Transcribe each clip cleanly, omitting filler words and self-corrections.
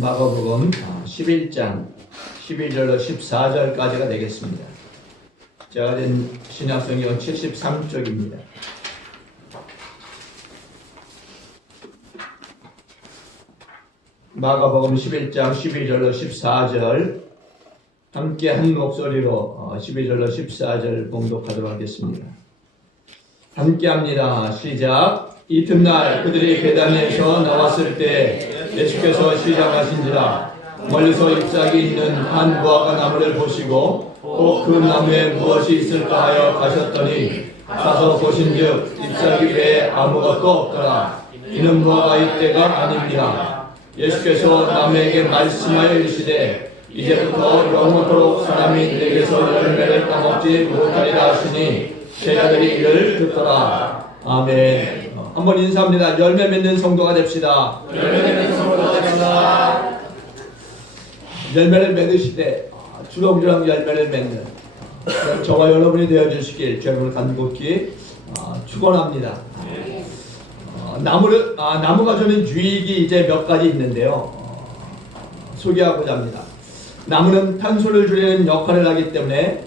마가복음 11장 11절로 14절까지가 되겠습니다. 제가 된 신약성경 73쪽입니다. 마가복음 11장 12절로 14절 함께 한 목소리로 12절로 14절 봉독하도록 하겠습니다. 함께합니다. 시작. 이튿날 그들이 베다니에서 나왔을 때 예수께서 시장하신지라 멀리서 잎사귀 있는 한 무화과 나무를 보시고 꼭 그 나무에 무엇이 있을까 하여 가셨더니 가서 보신즉 잎사귀 외에 아무것도 없더라. 이는 무화과 잎대가 아닙니다. 예수께서 나무에게 말씀하여 이르시되 이제부터 영원토록 사람이 내게서 열매를 따먹지 못하리라 하시니 제자들이 이를 듣더라. 아멘. 한번 인사합니다. 열매 맺는 성도가 됩시다. 열매 맺는 성도가 됩시다. 열매를 맺으시되 주렁주렁 열매를 맺는 저와 여러분이 되어주시길 주님을 간곡히 축원합니다. 나무가 주는 유익이 이제 몇 가지 있는데요. 소개하고자 합니다. 나무는 탄소를 줄이는 역할을 하기 때문에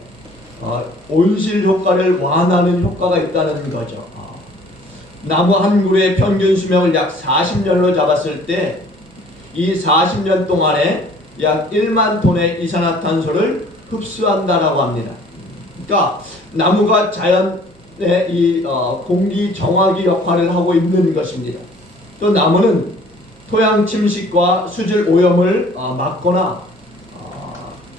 온실 효과를 완화하는 효과가 있다는 거죠. 나무 한 그루의 평균 수명을 약 40년으로 잡았을 때 이 40년 동안에 약 1만 톤의 이산화탄소를 흡수한다라고 합니다. 그러니까 나무가 자연의 이 공기 정화기 역할을 하고 있는 것입니다. 또 나무는 토양 침식과 수질 오염을 막거나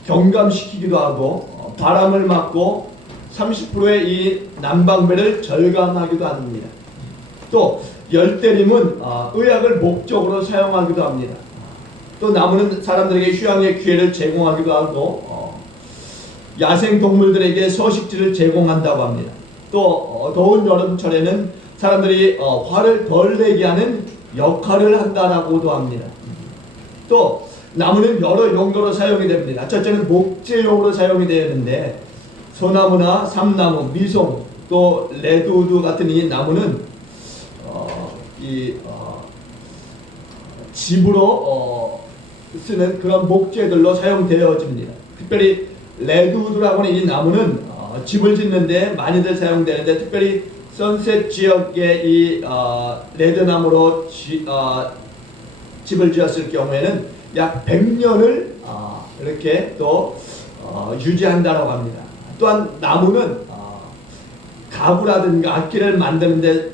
경감시키기도 하고 바람을 막고 30%의 이 난방비를 절감하기도 합니다. 또 열대림은 의학을 목적으로 사용하기도 합니다. 또 나무는 사람들에게 휴양의 기회를 제공하기도 하고 야생 동물들에게 서식지를 제공한다고 합니다. 또 더운 여름철에는 사람들이 화를 덜 내게 하는 역할을 한다라고도 합니다. 또 나무는 여러 용도로 사용이 됩니다. 첫째는 목재용으로 사용이 되는데 소나무나 삼나무, 미송, 또 레드우드 같은 이 나무는 집으로 쓰는 그런 목재들로 사용되어집니다. 특별히 레드우드라고 하는 이 나무는 집을 짓는데 많이들 사용되는데 특별히 선셋 지역의 이 레드나무로 집을 지었을 경우에는 약 100년을 이렇게 또 유지한다고 합니다. 또한 나무는 가구라든가 악기를 만드는 데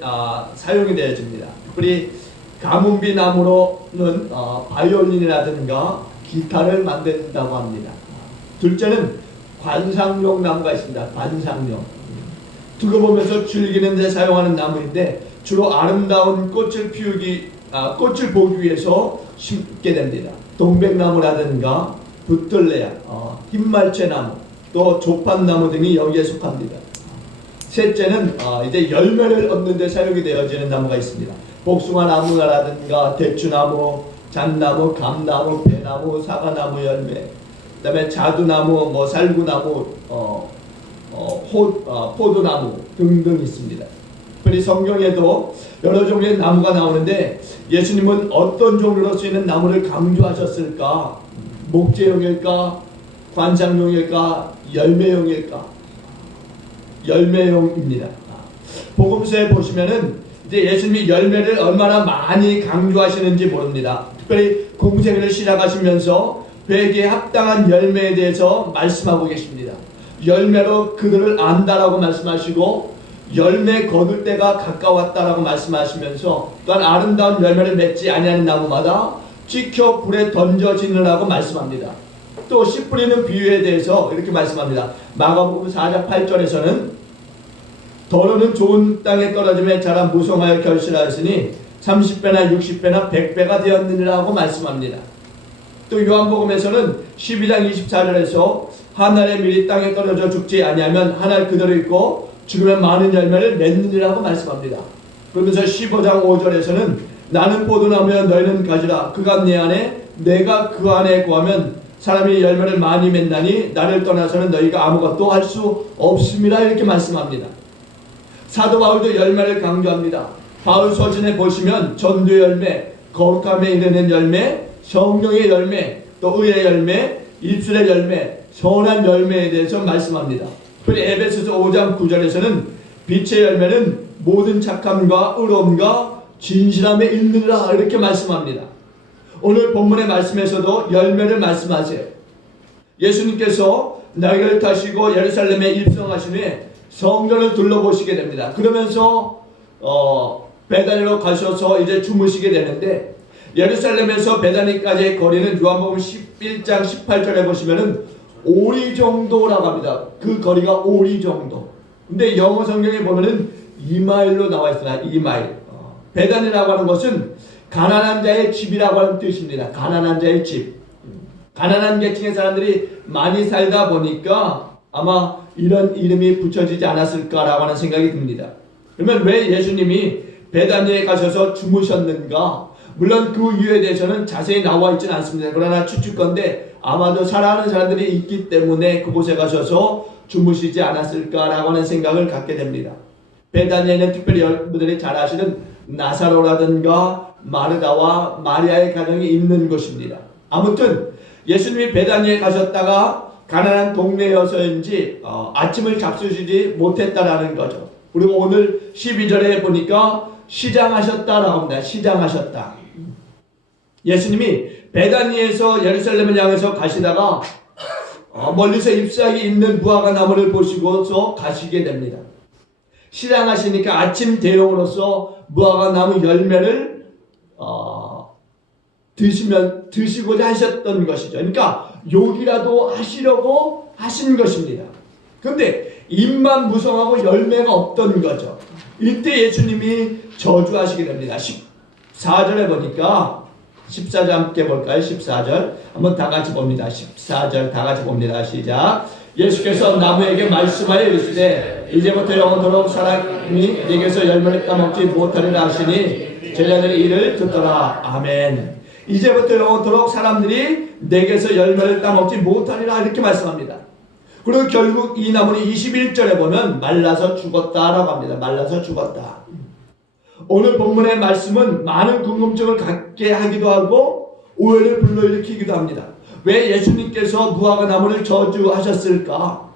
사용이 되어집니다. 특별히 가뭄비 나무로는 바이올린이라든가 기타를 만든다고 합니다. 둘째는 관상용 나무가 있습니다. 관상용. 두고 보면서 즐기는 데 사용하는 나무인데 주로 아름다운 꽃을 보기 위해서 심게 됩니다. 동백나무라든가 붙들레야, 흰말채나무, 또 조판나무 등이 여기에 속합니다. 셋째는 이제 열매를 얻는 데 사용이 되어지는 나무가 있습니다. 복숭아나무라든가 대추나무, 잣나무, 감나무, 배나무, 사과나무 열매, 그 다음에 자두나무, 살구나무, 포도나무 등등 있습니다. 특별히 성경에도 여러 종류의 나무가 나오는데 예수님은 어떤 종류로 쓰이는 나무를 강조하셨을까? 목재용일까? 관상용일까? 열매용일까? 열매용입니다. 복음서에 보시면은 이제 예수님이 열매를 얼마나 많이 강조하시는지 모릅니다. 특별히 공생애를 시작하시면서 그에게 합당한 열매에 대해서 말씀하고 계십니다. 열매로 그들을 안다라고 말씀하시고 열매 거둘 때가 가까웠다라고 말씀하시면서 또한 아름다운 열매를 맺지 아니하는 나무마다 찍혀 불에 던져지느라고 말씀합니다. 또 씨 뿌리는 비유에 대해서 이렇게 말씀합니다. 마가복음 4장 8절에서는 더러는 좋은 땅에 떨어짐에 자라 무성하여 결실하였으니 30배나 60배나 100배가 되었느니라고 말씀합니다. 또 요한복음에서는 12장 24절에서 한 알의 밀이 땅에 떨어져 죽지 아니하면 한 알 그대로 있고 죽으면 많은 열매를 맺느니라고 말씀합니다. 그러면서 15장 5절에서는 나는 포도나무여 너희는 가지라 그가 내 안에 내가 그 안에 거하면 사람이 열매를 많이 맺나니 나를 떠나서는 너희가 아무것도 할 수 없음이라 이렇게 말씀합니다. 사도 바울도 열매를 강조합니다. 바울 서신에 보시면 전도 열매, 거룩함에 이르는 열매, 성령의 열매, 또 의의 열매, 입술의 열매, 선한 열매에 대해서 말씀합니다. 그리고 에베소서 5장 9절에서는 빛의 열매는 모든 착함과 의로움과 진실함에 있느니라 이렇게 말씀합니다. 오늘 본문의 말씀에서도 열매를 말씀하세요. 예수님께서 날개를 타시고 예루살렘에 입성하신 후에 성전을 둘러보시게 됩니다. 그러면서 베다니로 가셔서 이제 주무시게 되는데, 예루살렘에서 베다니까지의 거리는 요한복음 11장 18절에 보시면은 오리 정도라고 합니다. 그 거리가 오리 정도. 근데 영어 성경에 보면은 2마일로 나와 있으나 2마일. 베다니라고 하는 것은 가난한 자의 집이라고 하는 뜻입니다. 가난한 자의 집. 가난한 계층의 사람들이 많이 살다 보니까 아마 이런 이름이 붙여지지 않았을까라고 하는 생각이 듭니다. 그러면 왜 예수님이 베다니에 가셔서 주무셨는가? 물론 그 이유에 대해서는 자세히 나와 있지는 않습니다. 그러나 추측건데 아마도 사랑하는 사람들이 있기 때문에 그곳에 가셔서 주무시지 않았을까라고 하는 생각을 갖게 됩니다. 베다니에는 특별히 여러분들이 잘 아시는 나사로라든가 마르다와 마리아의 가정이 있는 곳입니다. 아무튼 예수님이 베다니에 가셨다가 가난한 동네여서인지 아침을 잡수시지 못했다라는 거죠. 그리고 오늘 12절에 보니까 시장하셨다라고 합니다. 시장하셨다. 예수님이 베다니에서 예루살렘을 향해서 가시다가 멀리서 잎사귀 있는 무화과 나무를 보시고서 가시게 됩니다. 시장하시니까 아침 대용으로서 무화과 나무 열매를 드시고자 하셨던 것이죠. 그러니까 욕이라도 하시려고 하신 것입니다. 그런데 잎만 무성하고 열매가 없던 거죠. 이때 예수님이 저주하시게 됩니다. 14절에 보니까 14절 함께 볼까요? 14절 한번 다 같이 봅니다. 14절 다 같이 봅니다. 시작. 예수께서 나무에게 말씀하여 이르시되 이제부터 영원토록 사람이 네게서 열매를 따먹지 못하리라 하시니 제자들이 이를 듣더라. 아멘. 이제부터 영원토록 사람들이 내게서 열매를 따먹지 못하리라 이렇게 말씀합니다. 그리고 결국 이 나무는 21절에 보면 말라서 죽었다라고 합니다. 말라서 죽었다. 오늘 본문의 말씀은 많은 궁금증을 갖게 하기도 하고 오해를 불러일으키기도 합니다. 왜 예수님께서 무화과 나무를 저주하셨을까?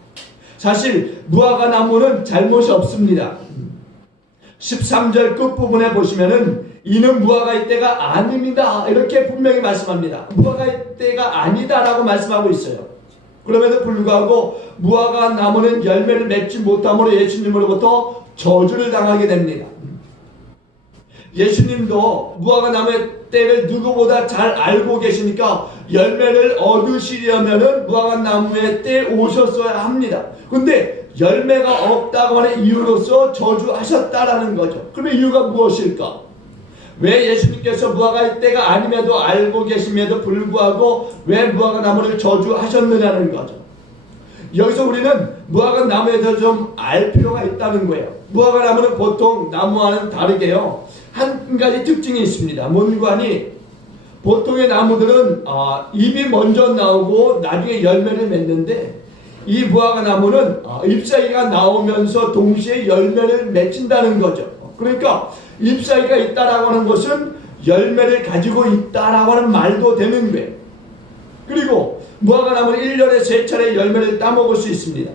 사실 무화과 나무는 잘못이 없습니다. 13절 끝부분에 보시면은 이는 무화과의 때가 아닙니다. 이렇게 분명히 말씀합니다. 무화과의 때가 아니다라고 말씀하고 있어요. 그럼에도 불구하고 무화과 나무는 열매를 맺지 못함으로 예수님으로부터 저주를 당하게 됩니다. 예수님도 무화과 나무의 때를 누구보다 잘 알고 계시니까 열매를 얻으시려면은 무화과 나무의 때에 오셨어야 합니다. 근데 열매가 없다고 하는 이유로서 저주하셨다라는 거죠. 그러면 이유가 무엇일까? 왜 예수님께서 무화과의 때가 아님에도 알고 계심에도 불구하고 왜 무화과 나무를 저주하셨느냐는 거죠. 여기서 우리는 무화과 나무에 대해서 좀 알 필요가 있다는 거예요. 무화과 나무는 보통 나무와는 다르게요, 한 가지 특징이 있습니다. 뭔가니 보통의 나무들은 잎이 먼저 나오고 나중에 열매를 맺는데 이 무화과 나무는 잎사귀가 나오면서 동시에 열매를 맺힌다는 거죠. 그러니까 잎사귀가 있다라고 하는 것은 열매를 가지고 있다라고 하는 말도 되는 거예요. 그리고 무화과 나무는 1년에 3차례 열매를 따먹을 수 있습니다.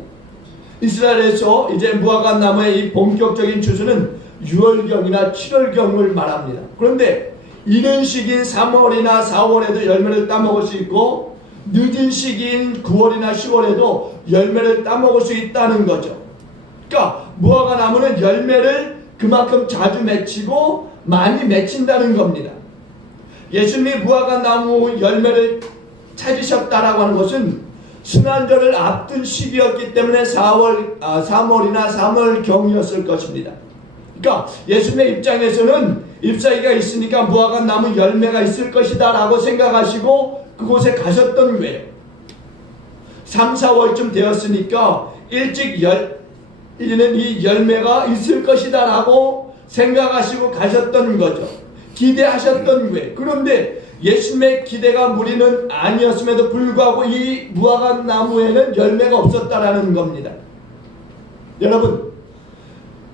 이스라엘에서 이제 무화과 나무의 이 본격적인 추수는 6월경이나 7월경을 말합니다. 그런데 이른 시기인 3월이나 4월에도 열매를 따먹을 수 있고 늦은 시기인 9월이나 10월에도 열매를 따먹을 수 있다는 거죠. 그러니까 무화과 나무는 열매를 그만큼 자주 맺히고 많이 맺힌다는 겁니다. 예수님이 무화과 나무 열매를 찾으셨다라고 하는 것은 순환절을 앞둔 시기였기 때문에 3월이나 3월경이었을 것입니다. 그러니까 예수님의 입장에서는 잎사귀가 있으니까 무화과 나무 열매가 있을 것이다 라고 생각하시고 그곳에 가셨던 거예요. 3, 4월쯤 되었으니까 일찍 이제는 이 열매가 있을 것이다 라고 생각하시고 가셨던 거죠. 기대하셨던 거예요. 그런데 예수님의 기대가 무리는 아니었음에도 불구하고 이 무화과 나무에는 열매가 없었다라는 겁니다. 여러분,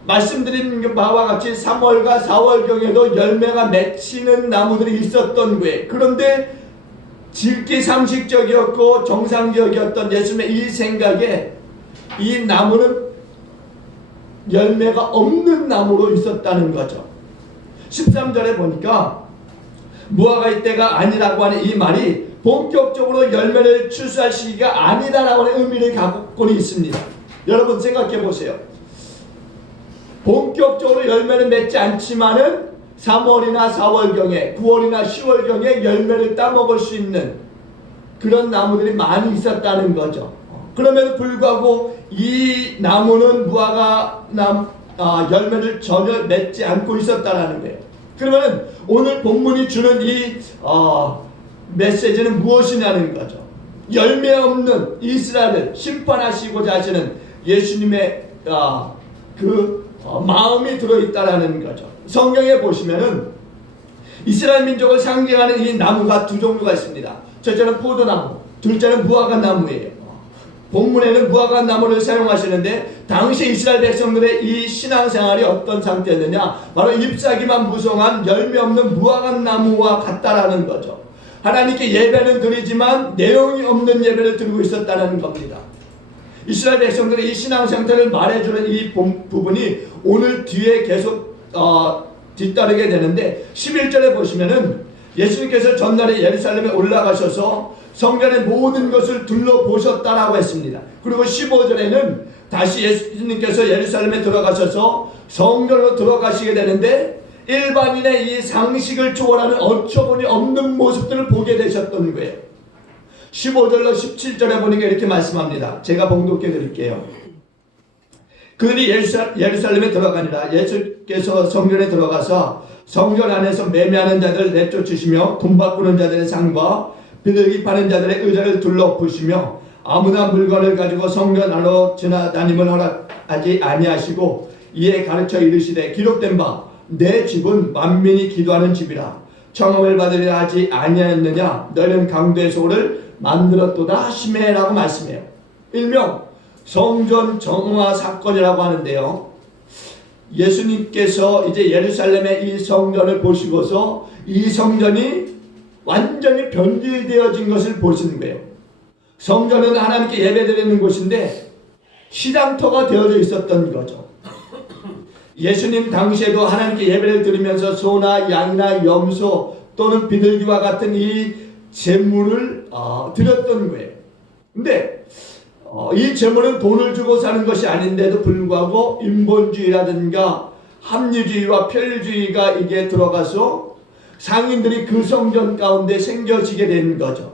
말씀드린 바와 같이 3월과 4월경에도 열매가 맺히는 나무들이 있었던 거예요. 그런데 질기 상식적이었고 정상적이었던 예수님의 이 생각에 이 나무는 열매가 없는 나무로 있었다는 거죠. 13절에 보니까 무화과의 때가 아니라고 하는 이 말이 본격적으로 열매를 출수할 시기가 아니다라고 하는 의미를 갖고 있습니다. 여러분 생각해 보세요. 본격적으로 열매를 맺지 않지만은 3월이나 4월경에 9월이나 10월경에 열매를 따먹을 수 있는 그런 나무들이 많이 있었다는 거죠. 그럼에도 불구하고 이 나무는 무화과 열매를 전혀 맺지 않고 있었다는 거예요. 그러면 오늘 본문이 주는 이 메시지는 무엇이냐는 거죠. 열매 없는 이스라엘을 심판하시고자 하시는 예수님의 마음이 들어있다라는 거죠. 성경에 보시면은 이스라엘 민족을 상징하는 이 나무가 두 종류가 있습니다. 첫째는 포도나무, 둘째는 무화과 나무예요. 본문에는 무화과 나무를 사용하시는데 당시 이스라엘 백성들의 이 신앙생활이 어떤 상태였느냐, 바로 잎사귀만 무성한 열매 없는 무화과 나무와 같다라는 거죠. 하나님께 예배는 드리지만 내용이 없는 예배를 드리고 있었다는 겁니다. 이스라엘 백성들의 이 신앙 상태를 말해주는 이 부분이 오늘 뒤에 계속 뒤따르게 되는데, 11절에 보시면은 예수님께서 전날에 예루살렘에 올라가셔서 성전의 모든 것을 둘러보셨다라고 했습니다. 그리고 15절에는 다시 예수님께서 예루살렘에 들어가셔서 성전으로 들어가시게 되는데 일반인의 이 상식을 초월하는 어처구니 없는 모습들을 보게 되셨던 거예요. 15절로 17절에 보니까 이렇게 말씀합니다. 제가 봉독해 드릴게요. 그들이 예루살렘에 들어가니라. 예수께서 성전에 들어가서 성전 안에서 매매하는 자들을 내쫓으시며 돈 바꾸는 자들의 상과 비둘기 파는 자들의 의자를 둘러보시며 아무나 물건을 가지고 성전 안으로 지나다님을 허락하지 아니하시고 이에 가르쳐 이르시되 기록된 바 내 집은 만민이 기도하는 집이라 청함을 받으리라 하지 아니하였느냐. 너희는 강도의 소를 만들었도다 하시매라고 말씀해요. 일명 성전 정화 사건이라고 하는데요, 예수님께서 이제 예루살렘의 이 성전을 보시고서 이 성전이 완전히 변질되어진 것을 보시는 거예요. 성전은 하나님께 예배드리는 곳인데 시장터가 되어져 있었던 거죠. 예수님 당시에도 하나님께 예배를 드리면서 소나 양이나 염소 또는 비둘기와 같은 이 제물을 드렸던 거예요. 근데 이 제물은 돈을 주고 사는 것이 아닌데도 불구하고 인본주의라든가 합리주의와 편리주의가 이게 들어가서 상인들이 그 성전 가운데 생겨지게 된 거죠.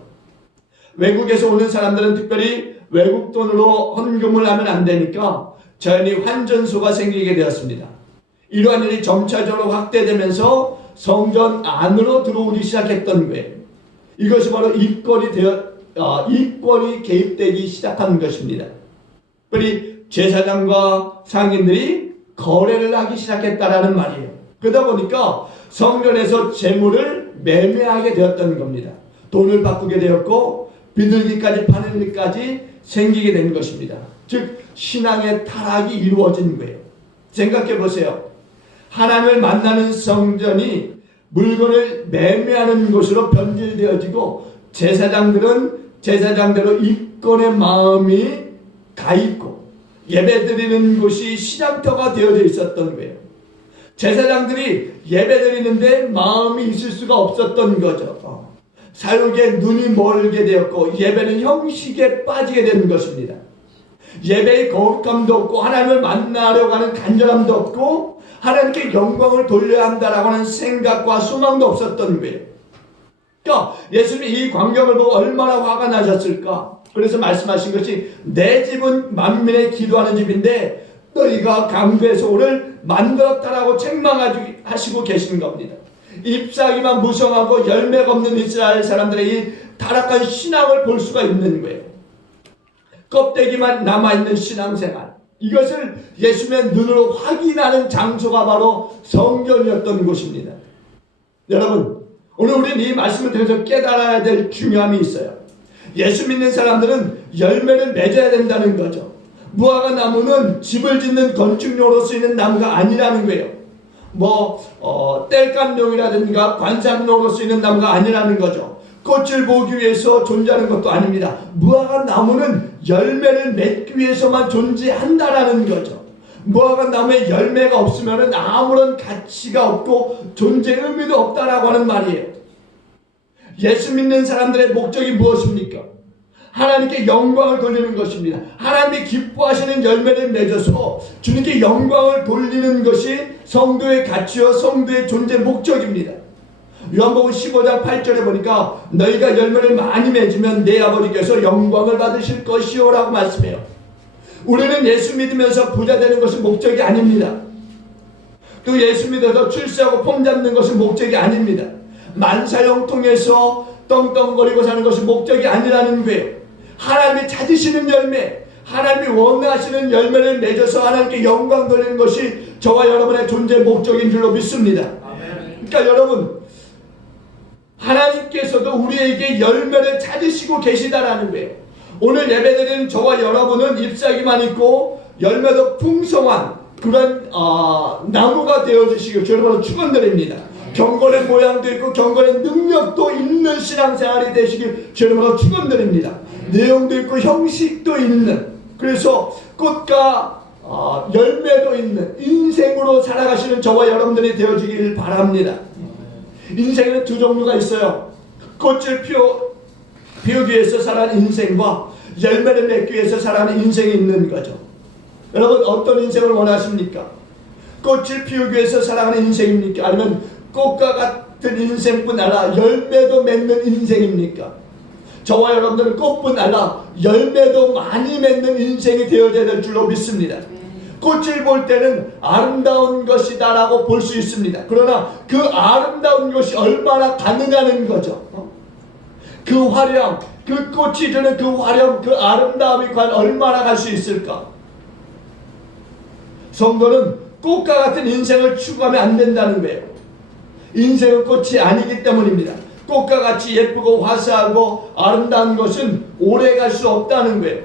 외국에서 오는 사람들은 특별히 외국 돈으로 헌금을 하면 안 되니까 자연히 환전소가 생기게 되었습니다. 이러한 일이 점차적으로 확대되면서 성전 안으로 들어오기 시작했던 거예요. 이것이 바로 이권이 개입되기 시작한 것입니다. 특별히 제사장과 상인들이 거래를 하기 시작했다라는 말이에요. 그러다 보니까 성전에서 재물을 매매하게 되었던 겁니다. 돈을 바꾸게 되었고 비둘기까지 파는 일까지 생기게 된 것입니다. 즉 신앙의 타락이 이루어진 거예요. 생각해 보세요. 하나님을 만나는 성전이 물건을 매매하는 곳으로 변질되어지고 제사장들은 제사장대로 이권의 마음이 가 있고 예배드리는 곳이 시장터가 되어져 있었던 거예요. 제사장들이 예배드리는데 마음이 있을 수가 없었던 거죠. 사육에 눈이 멀게 되었고 예배는 형식에 빠지게 된 것입니다. 예배의 거룩함도 없고 하나님을 만나려고 하는 간절함도 없고 하나님께 영광을 돌려야 한다라고 하는 생각과 소망도 없었던 거예요. 그러니까 예수님이 이 광경을 보고 얼마나 화가 나셨을까. 그래서 말씀하신 것이 내 집은 만민의 기도하는 집인데 너희가 강도의 소를 만들었다라고 책망하시고 계신 겁니다. 잎사귀만 무성하고 열매가 없는 이스라엘 사람들의 이 타락한 신앙을 볼 수가 있는 거예요. 껍데기만 남아있는 신앙생활, 이것을 예수님의 눈으로 확인하는 장소가 바로 성전이었던 곳입니다. 여러분, 오늘 우리는 이 말씀을 통해서 깨달아야 될 중요함이 있어요. 예수 믿는 사람들은 열매를 맺어야 된다는 거죠. 무화과 나무는 집을 짓는 건축용으로 쓰이는 나무가 아니라는 거예요. 땔감용이라든가 관상용으로 쓰이는 나무가 아니라는 거죠. 꽃을 보기 위해서 존재하는 것도 아닙니다. 무화과 나무는 열매를 맺기 위해서만 존재한다라는 거죠. 무화과 나무에 열매가 없으면 아무런 가치가 없고 존재 의미도 없다라고 하는 말이에요. 예수 믿는 사람들의 목적이 무엇입니까? 하나님께 영광을 돌리는 것입니다. 하나님이 기뻐하시는 열매를 맺어서 주님께 영광을 돌리는 것이 성도의 가치와 성도의 존재 목적입니다. 요한복음 15장 8절에 보니까 너희가 열매를 많이 맺으면 내 아버지께서 영광을 받으실 것이요 라고 말씀해요. 우리는 예수 믿으면서 부자 되는 것이 목적이 아닙니다. 또 예수 믿어서 출세하고 폼 잡는 것이 목적이 아닙니다. 만사형통해서 떵떵거리고 사는 것이 목적이 아니라는 거예요. 하나님이 찾으시는 열매, 하나님이 원하시는 열매를 맺어서 하나님께 영광 돌리는 것이 저와 여러분의 존재 목적인 줄로 믿습니다. 그러니까 여러분, 하나님께서도 우리에게 열매를 찾으시고 계시다라는 거예요. 오늘 예배드리는 저와 여러분은 잎사귀만 있고 열매도 풍성한 그런 나무가 되어주시길 주님으로 축원드립니다. 경건의 모양도 있고 경건의 능력도 있는 신앙생활이 되시길 주님으로 축원드립니다. 내용도 있고 형식도 있는, 그래서 꽃과 열매도 있는 인생으로 살아가시는 저와 여러분들이 되어지길 바랍니다. 인생에는 두 종류가 있어요. 꽃을 피우기 위해서 살아가는 인생과 열매를 맺기 위해서 살아가는 인생이 있는 거죠. 여러분, 어떤 인생을 원하십니까? 꽃을 피우기 위해서 살아가는 인생입니까? 아니면 꽃과 같은 인생뿐 아니라 열매도 맺는 인생입니까? 저와 여러분들은 꽃뿐 아니라 열매도 많이 맺는 인생이 되어야 될 줄로 믿습니다. 꽃을 볼 때는 아름다운 것이다 라고 볼 수 있습니다. 그러나 그 아름다운 것이 얼마나 가느냐는 거죠. 그 화려함, 그 꽃이 주는 그 화려함, 그 아름다움이 과연 얼마나 갈 수 있을까? 성도는 꽃과 같은 인생을 추구하면 안 된다는 거예요. 인생은 꽃이 아니기 때문입니다. 꽃과 같이 예쁘고 화사하고 아름다운 것은 오래 갈 수 없다는 거예요.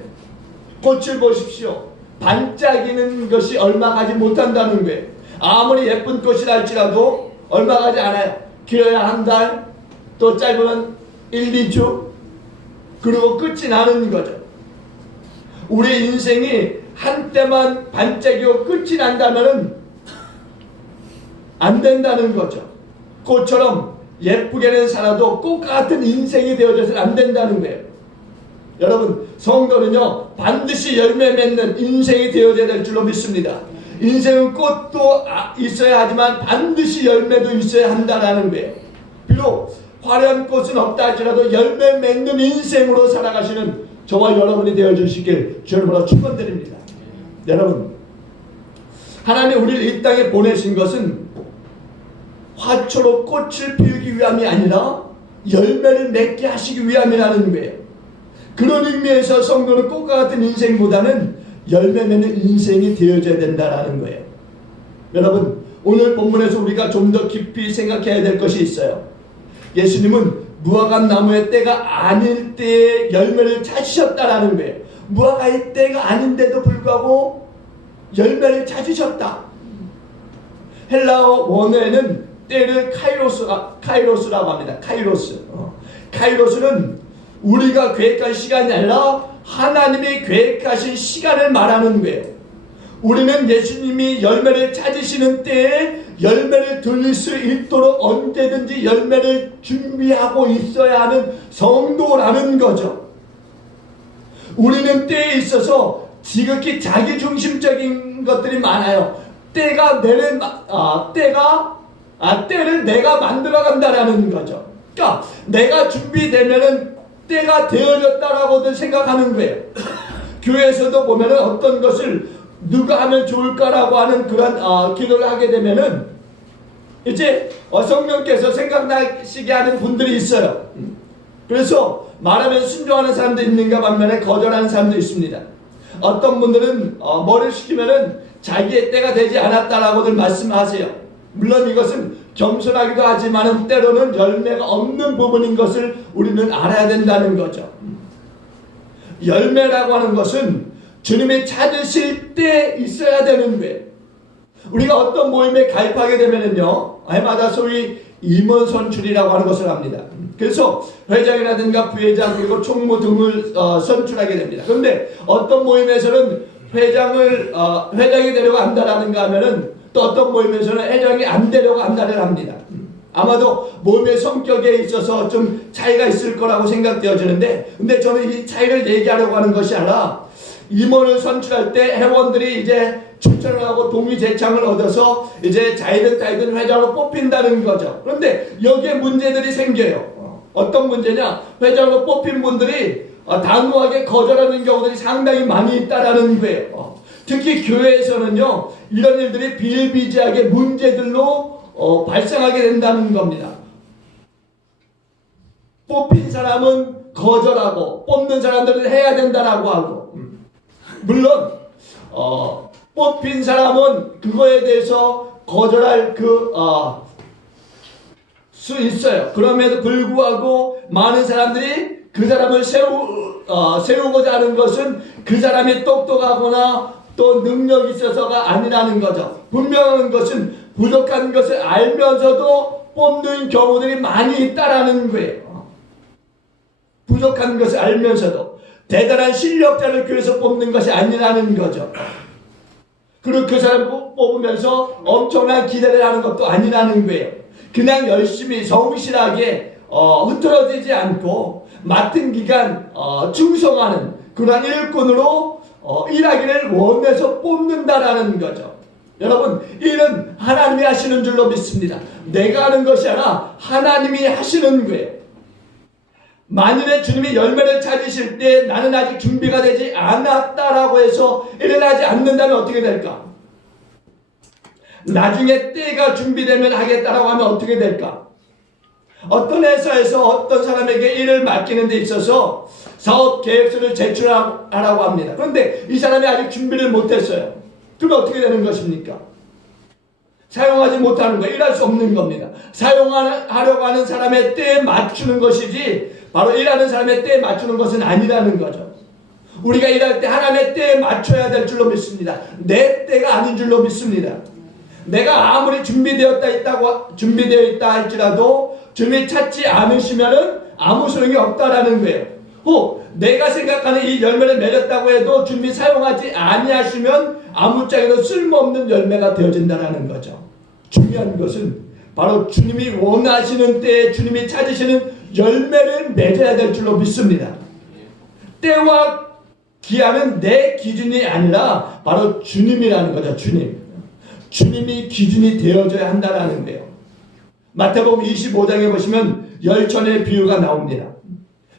꽃을 보십시오. 반짝이는 것이 얼마 가지 못한다는 거예요. 아무리 예쁜 꽃이라 할지라도 얼마 가지 않아요. 길어야 한 달, 또 짧으면 1, 2주, 그리고 끝이 나는 거죠. 우리 인생이 한때만 반짝이고 끝이 난다면 안 된다는 거죠. 꽃처럼 예쁘게는 살아도 꽃과 같은 인생이 되어져서는 안 된다는 거예요. 여러분, 성도는요 반드시 열매 맺는 인생이 되어져야 될 줄로 믿습니다. 인생은 꽃도 있어야 하지만 반드시 열매도 있어야 한다는 거예요. 비록 화려한 꽃은 없다 할지라도 열매 맺는 인생으로 살아가시는 저와 여러분이 되어주시길 주님으로 축원드립니다. 여러분, 하나님이 우리를 이 땅에 보내신 것은 화초로 꽃을 피우기 위함이 아니라 열매를 맺게 하시기 위함이라는 거예요. 그런 의미에서 성도는 꽃과 같은 인생보다는 열매 맺는 인생이 되어져야 된다는 거예요. 여러분, 오늘 본문에서 우리가 좀 더 깊이 생각해야 될 것이 있어요. 예수님은 무화과 나무의 때가 아닐 때에 열매를 찾으셨다라는 거예요. 무화과의 때가 아닌데도 불구하고 열매를 찾으셨다. 헬라어 원어에는 때를 카이로스라고 합니다. 카이로스는 우리가 계획한 시간이 아니라 하나님이 계획하신 시간을 말하는 거예요. 우리는 예수님이 열매를 찾으시는 때에 열매를 돌릴 수 있도록 언제든지 열매를 준비하고 있어야 하는 성도라는 거죠. 우리는 때에 있어서 지극히 자기중심적인 것들이 많아요. 때를 내가 만들어간다라는 거죠. 그러니까 내가 준비되면은 때가 되어졌다라고들 생각하는 거예요. 교회에서도 보면은 어떤 것을 누가 하면 좋을까라고 하는 그런 기도를 하게 되면은 이제 성령께서 생각나시게 하는 분들이 있어요. 그래서 말하면 순종하는 사람도 있는가 반면에 거절하는 사람도 있습니다. 어떤 분들은 뭐를 시키면은 자기의 때가 되지 않았다라고들 말씀하세요. 물론 이것은 겸손하기도 하지만 때로는 열매가 없는 부분인 것을 우리는 알아야 된다는 거죠. 열매라고 하는 것은 주님이 찾으실 때 있어야 되는 거예요. 우리가 어떤 모임에 가입하게 되면은요, 해마다 소위 임원 선출이라고 하는 것을 합니다. 그래서 회장이라든가 부회장 그리고 총무 등을 선출하게 됩니다. 그런데 어떤 모임에서는 회장이 되려고 한다라는가 하면은 또 어떤 모임에서는 회장이 안 되려고 한다를 합니다. 아마도 모임의 성격에 있어서 좀 차이가 있을 거라고 생각되어지는데, 근데 저는 이 차이를 얘기하려고 하는 것이 아니라 임원을 선출할 때 회원들이 이제 추천을 하고 동의 제창을 얻어서 이제 자이든 따이든 회장으로 뽑힌다는 거죠. 그런데 여기에 문제들이 생겨요. 어떤 문제냐? 회장으로 뽑힌 분들이 단호하게 거절하는 경우들이 상당히 많이 있다라는 거예요. 특히 교회에서는요, 이런 일들이 비일비재하게 문제들로 발생하게 된다는 겁니다. 뽑힌 사람은 거절하고 뽑는 사람들은 해야 된다라고 하고, 물론 뽑힌 사람은 그거에 대해서 거절할 수 있어요. 그럼에도 불구하고 많은 사람들이 그 사람을 세우고자 하는 것은 그 사람이 똑똑하거나 또 능력이 있어서가 아니라는 거죠. 분명한 것은 부족한 것을 알면서도 뽑는 경우들이 많이 있다라는 거예요. 부족한 것을 알면서도 대단한 실력자를 교회에서 뽑는 것이 아니라는 거죠. 그리고 그 사람을 뽑으면서 엄청난 기대를 하는 것도 아니라는 거예요. 그냥 열심히 성실하게 흐트러지지 않고 맡은 기간 충성하는 그런 일꾼으로 일하기를 원해서 뽑는다라는 거죠. 여러분, 일은 하나님이 하시는 줄로 믿습니다. 내가 하는 것이 아니라 하나님이 하시는 거예요. 만일에 주님이 열매를 찾으실 때 나는 아직 준비가 되지 않았다라고 해서 일을 하지 않는다면 어떻게 될까? 나중에 때가 준비되면 하겠다라고 하면 어떻게 될까? 어떤 회사에서 어떤 사람에게 일을 맡기는 데 있어서 사업 계획서를 제출하라고 합니다. 그런데 이 사람이 아직 준비를 못했어요. 그럼 어떻게 되는 것입니까? 사용하지 못하는 거, 일할 수 없는 겁니다. 사용하려고 하는 사람의 때에 맞추는 것이지 바로 일하는 사람의 때에 맞추는 것은 아니라는 거죠. 우리가 일할 때 하나님의 때에 맞춰야 될 줄로 믿습니다. 내 때가 아닌 줄로 믿습니다. 내가 아무리 준비되어 있다 할지라도 주님이 찾지 않으시면은 아무 소용이 없다라는 거예요. 내가 생각하는 이 열매를 맺었다고 해도 주님이 사용하지 아니하시면 아무짝에도 쓸모없는 열매가 되어진다라는 거죠. 중요한 것은 바로 주님이 원하시는 때에 주님이 찾으시는 열매를 맺어야 될 줄로 믿습니다. 때와 기한은 내 기준이 아니라 바로 주님이라는 거죠. 주님이 기준이 되어져야 한다는 거예요. 마태복음 25장에 보시면 열처녀의 비유가 나옵니다.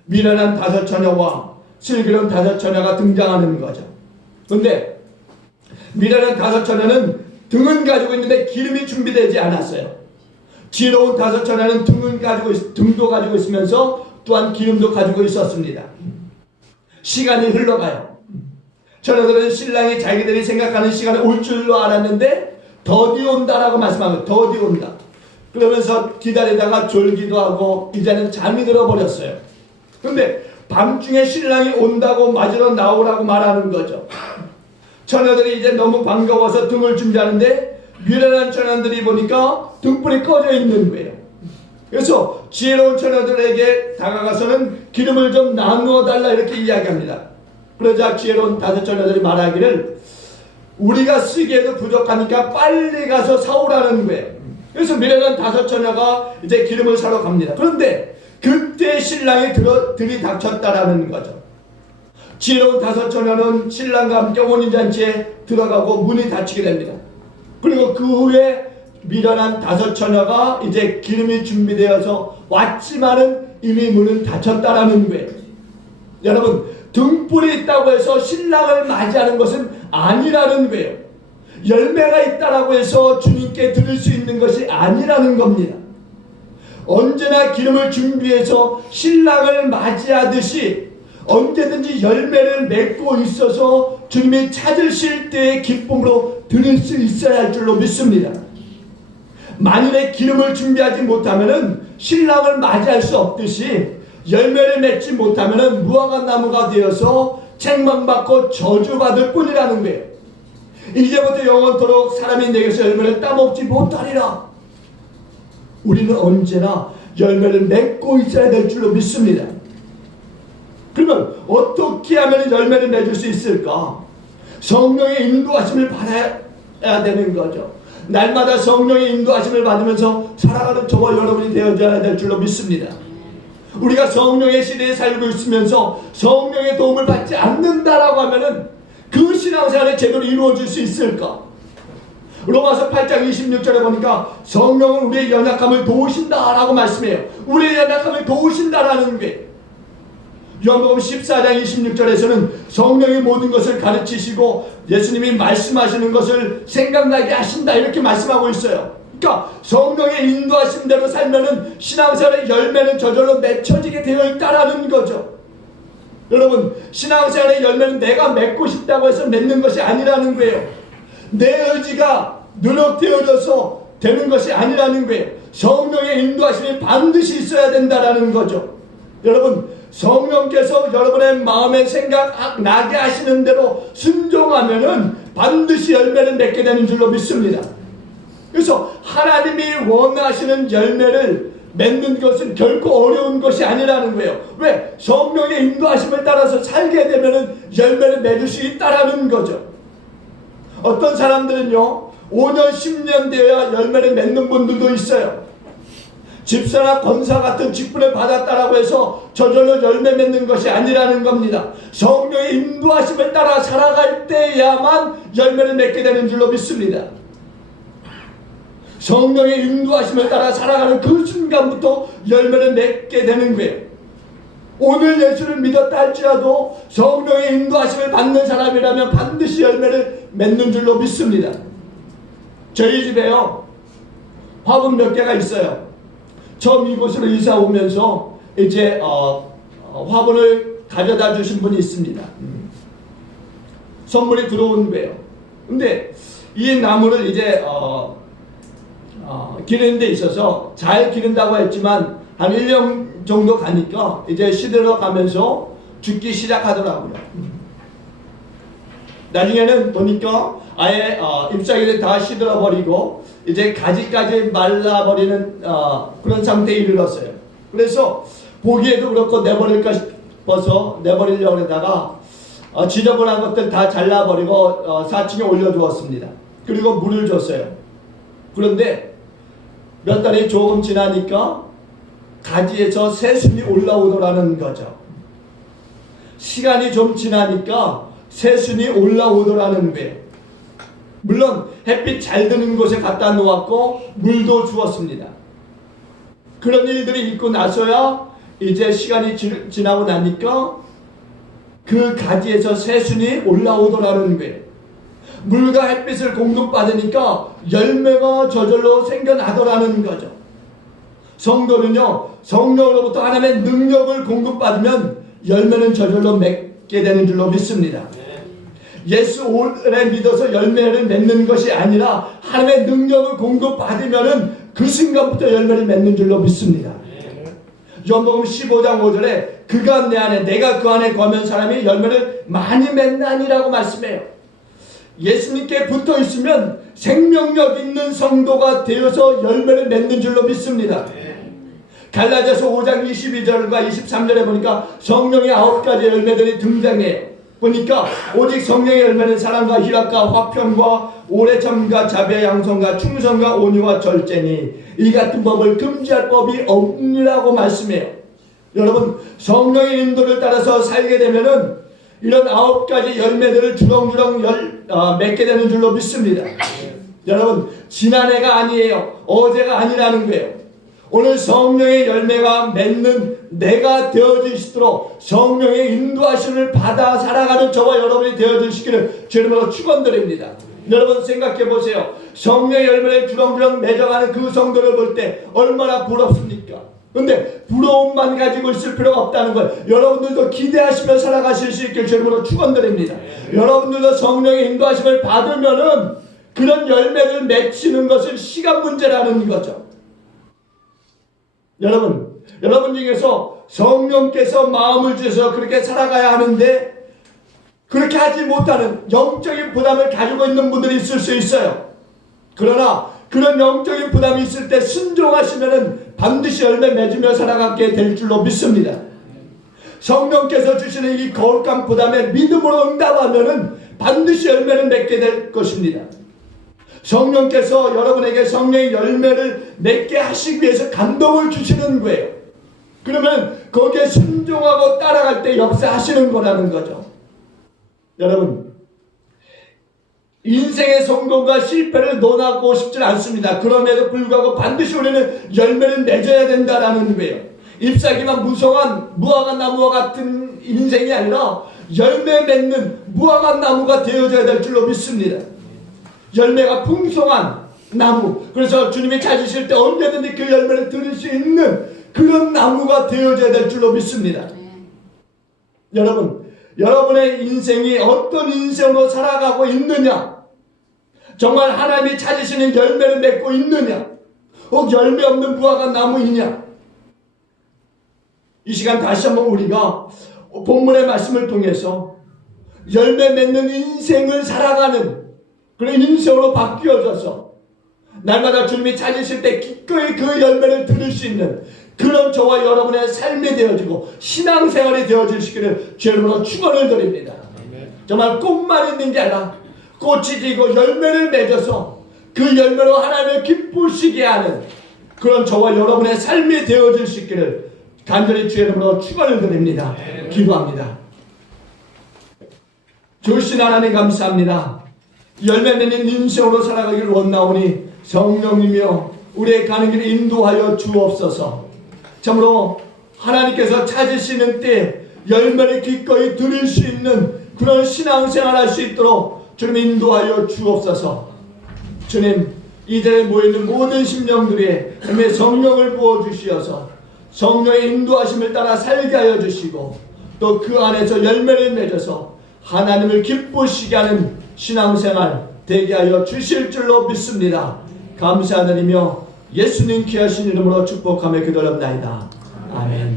미련한 5처녀와 슬기로운 5처녀가 등장하는 거죠. 그런데 미련한 5처녀는 등은 가지고 있는데 기름이 준비되지 않았어요. 지혜로운 5처녀는 등도 가지고 있으면서 또한 기름도 가지고 있었습니다. 시간이 흘러가요. 처녀들은 신랑이 자기들이 생각하는 시간에 올 줄로 알았는데 더디 온다라고 말씀하고 더디 온다. 그러면서 기다리다가 졸기도 하고 이제는 잠이 들어버렸어요. 그런데 밤중에 신랑이 온다고 맞으러 나오라고 말하는 거죠. 처녀들이 이제 너무 반가워서 등을 준비하는데 미련한 처녀들이 보니까 등불이 꺼져 있는 거예요. 그래서 지혜로운 처녀들에게 다가가서는 기름을 좀 나누어 달라 이렇게 이야기합니다. 그러자 지혜로운 5처녀들이 말하기를 우리가 쓰기에도 부족하니까 빨리 가서 사오라는 거예요. 그래서 미련한 5처녀가 이제 기름을 사러 갑니다. 그런데 그때 신랑이 들이닥쳤다라는 거죠. 지혜로운 5처녀는 신랑과 함께 혼인잔치에 들어가고 문이 닫히게 됩니다. 그리고 그 후에 미련한 5처녀가 이제 기름이 준비되어서 왔지만은 이미 문은 닫혔다라는 거예요. 여러분, 등불이 있다고 해서 신랑을 맞이하는 것은 아니라는 거예요. 열매가 있다라고 해서 주님께 드릴 수 있는 것이 아니라는 겁니다. 언제나 기름을 준비해서 신랑을 맞이하듯이 언제든지 열매를 맺고 있어서 주님이 찾으실 때의 기쁨으로 드릴 수 있어야 할 줄로 믿습니다. 만일에 기름을 준비하지 못하면 신랑을 맞이할 수 없듯이 열매를 맺지 못하면 무화과 나무가 되어서 책망받고 저주받을 뿐이라는 거예요. 이제부터 영원토록 사람이 내게서 열매를 따먹지 못하리라. 우리는 언제나 열매를 맺고 있어야 될 줄로 믿습니다. 그러면 어떻게 하면 열매를 맺을 수 있을까? 성령의 인도하심을 받아야 되는 거죠. 날마다 성령의 인도하심을 받으면서 살아가는 저와 여러분이 되어져야 될 줄로 믿습니다. 우리가 성령의 시대에 살고 있으면서 성령의 도움을 받지 않는다라고 하면은 그 신앙생활이 제대로 이루어질 수 있을까? 로마서 8장 26절에 보니까 성령은 우리의 연약함을 도우신다라고 말씀해요. 우리의 연약함을 도우신다라는 게, 요한복음 14장 26절에서는 성령이 모든 것을 가르치시고 예수님이 말씀하시는 것을 생각나게 하신다 이렇게 말씀하고 있어요. 그러니까 성령의 인도하심대로 살면은 신앙생활의 열매는 저절로 맺혀지게 되어 있다라는 거죠. 여러분, 신앙생활의 열매는 내가 맺고 싶다고 해서 맺는 것이 아니라는 거예요. 내 의지가 누락되어져서 되는 것이 아니라는 거예요. 성령의 인도하심이 반드시 있어야 된다라는 거죠. 여러분, 성령께서 여러분의 마음에 생각 나게 하시는 대로 순종하면은 반드시 열매를 맺게 되는 줄로 믿습니다. 그래서 하나님이 원하시는 열매를 맺는 것은 결코 어려운 것이 아니라는 거예요. 왜? 성령의 인도하심을 따라서 살게 되면은 열매를 맺을 수 있다라는 거죠. 어떤 사람들은요 5년 10년 되어야 열매를 맺는 분들도 있어요. 집사나 권사 같은 직분을 받았다라고 해서 저절로 열매 맺는 것이 아니라는 겁니다. 성령의 인도하심을 따라 살아갈 때야만 열매를 맺게 되는 줄로 믿습니다. 성령의 인도하심을 따라 살아가는 그 순간부터 열매를 맺게 되는 거예요. 오늘 예수를 믿었다 할지라도 성령의 인도하심을 받는 사람이라면 반드시 열매를 맺는 줄로 믿습니다. 저희 집에요 화분 몇 개가 있어요. 처음 이곳으로 이사 오면서 이제 화분을 가져다 주신 분이 있습니다. 선물이 들어온 거예요. 근데 이 나무를 이제 기르는 데 있어서 잘 기른다고 했지만 한 1년 정도 가니까 이제 시들어 가면서 죽기 시작하더라고요. 나중에는 보니까 아예 잎사귀를 다 시들어 버리고 이제 가지까지 말라버리는 그런 상태에 이르렀어요. 그래서 보기에도 그렇고 내버릴까 싶어서 내버리려고 하다가 지저분한 것들 다 잘라버리고 4층에 올려두었습니다. 그리고 물을 줬어요. 그런데 몇 달이 조금 지나니까 가지에서 새순이 올라오더라는 거죠. 시간이 좀 지나니까 새순이 올라오더라는 거예요. 물론 햇빛 잘 드는 곳에 갖다 놓았고 물도 주었습니다. 그런 일들이 있고 나서야 이제 시간이 지나고 나니까 그 가지에서 새순이 올라오더라는 거예요. 물과 햇빛을 공급받으니까 열매가 저절로 생겨나더라는 거죠. 성도는요 성령으로부터 하나님의 능력을 공급받으면 열매는 저절로 맺게 되는 줄로 믿습니다. 예수 오래 믿어서 열매를 맺는 것이 아니라 하나님의 능력을 공급받으면 그 순간부터 열매를 맺는 줄로 믿습니다. 요한복음 15장 5절에 그가 내 안에 내가 그 안에 거하면 사람이 열매를 많이 맺나니라고 말씀해요. 예수님께 붙어 있으면 생명력 있는 성도가 되어서 열매를 맺는 줄로 믿습니다. 갈라디아서 5장 22절과 23절에 보니까 성령의 9가지 열매들이 등장해요. 보니까 오직 성령의 열매는 사랑과 희락과 화평과 오래 참과 자비와 양선과 충성과 온유와 절제니 이 같은 법을 금지할 법이 없느라고 말씀해요. 여러분 성령의 인도를 따라서 살게 되면은 이런 9가지 열매들을 주렁주렁 맺게 되는 줄로 믿습니다. 여러분 지난해가 아니에요. 어제가 아니라는 거예요. 오늘 성령의 열매가 맺는 내가 되어주시도록 성령의 인도하심을 받아 살아가는 저와 여러분이 되어주시기를 주님으로 축원드립니다. 여러분 생각해 보세요. 성령의 열매를 주렁주렁 맺어가는 그 성도를 볼 때 얼마나 부럽습니까? 근데 부러움만 가지고 있을 필요가 없다는 걸 여러분들도 기대하시며 살아가실 수 있길 주님으로 축원드립니다. 여러분들도 성령의 인도하심을 받으면은 그런 열매를 맺히는 것은 시간 문제라는 거죠. 여러분 중에서 성령께서 마음을 주셔서 그렇게 살아가야 하는데 그렇게 하지 못하는 영적인 부담을 가지고 있는 분들이 있을 수 있어요. 그러나 그런 영적인 부담이 있을 때 순종하시면은 반드시 열매 맺으며 살아가게 될 줄로 믿습니다. 성령께서 주시는 이 거룩한 부담에 믿음으로 응답하면은 반드시 열매를 맺게 될 것입니다. 성령께서 여러분에게 성령의 열매를 맺게 하시기 위해서 감동을 주시는 거예요. 그러면 거기에 순종하고 따라갈 때 역사하시는 거라는 거죠. 여러분, 인생의 성공과 실패를 논하고 싶지 않습니다. 그럼에도 불구하고 반드시 우리는 열매를 맺어야 된다라는 거예요. 잎사귀만 무성한 무화과 나무와 같은 인생이 아니라 열매 맺는 무화과 나무가 되어져야 될 줄로 믿습니다. 열매가 풍성한 나무, 그래서 주님이 찾으실 때 언제든지 그 열매를 들을 수 있는 그런 나무가 되어져야 될 줄로 믿습니다. 여러분, 여러분의 인생이 어떤 인생으로 살아가고 있느냐, 정말 하나님이 찾으시는 열매를 맺고 있느냐, 혹 열매 없는 무화과 나무이냐. 이 시간 다시 한번 우리가 본문의 말씀을 통해서 열매 맺는 인생을 살아가는 그런 인생으로 바뀌어져서 날마다 주님이 찾으실 때 기꺼이 그 열매를 들을 수 있는 그런 저와 여러분의 삶이 되어지고 신앙생활이 되어지시기를 주님으로 축원을 드립니다. 정말 꽃만 있는 게 아니라 꽃이 지고 열매를 맺어서 그 열매로 하나님을 기쁘시게 하는 그런 저와 여러분의 삶이 되어질 수 있기를 간절히 주의 이름으로 축원을 드립니다. 기도합니다. 주신 하나님 감사합니다. 열매 맺는 인생으로 살아가기를 원나오니 성령이며 우리의 가는 길을 인도하여 주옵소서. 참으로 하나님께서 찾으시는 때 열매를 기꺼이 들을 수 있는 그런 신앙생활 할 수 있도록 주님 인도하여 주옵소서. 주님, 이 자리에 모여있는 모든 심령들의 성령을 부어주시어서 성령의 인도하심을 따라 살게 하여 주시고 또 그 안에서 열매를 맺어서 하나님을 기쁘시게 하는 신앙생활 되게 하여 주실 줄로 믿습니다. 감사드리며 예수님 귀하신 이름으로 축복하며 기도합나이다. 아멘.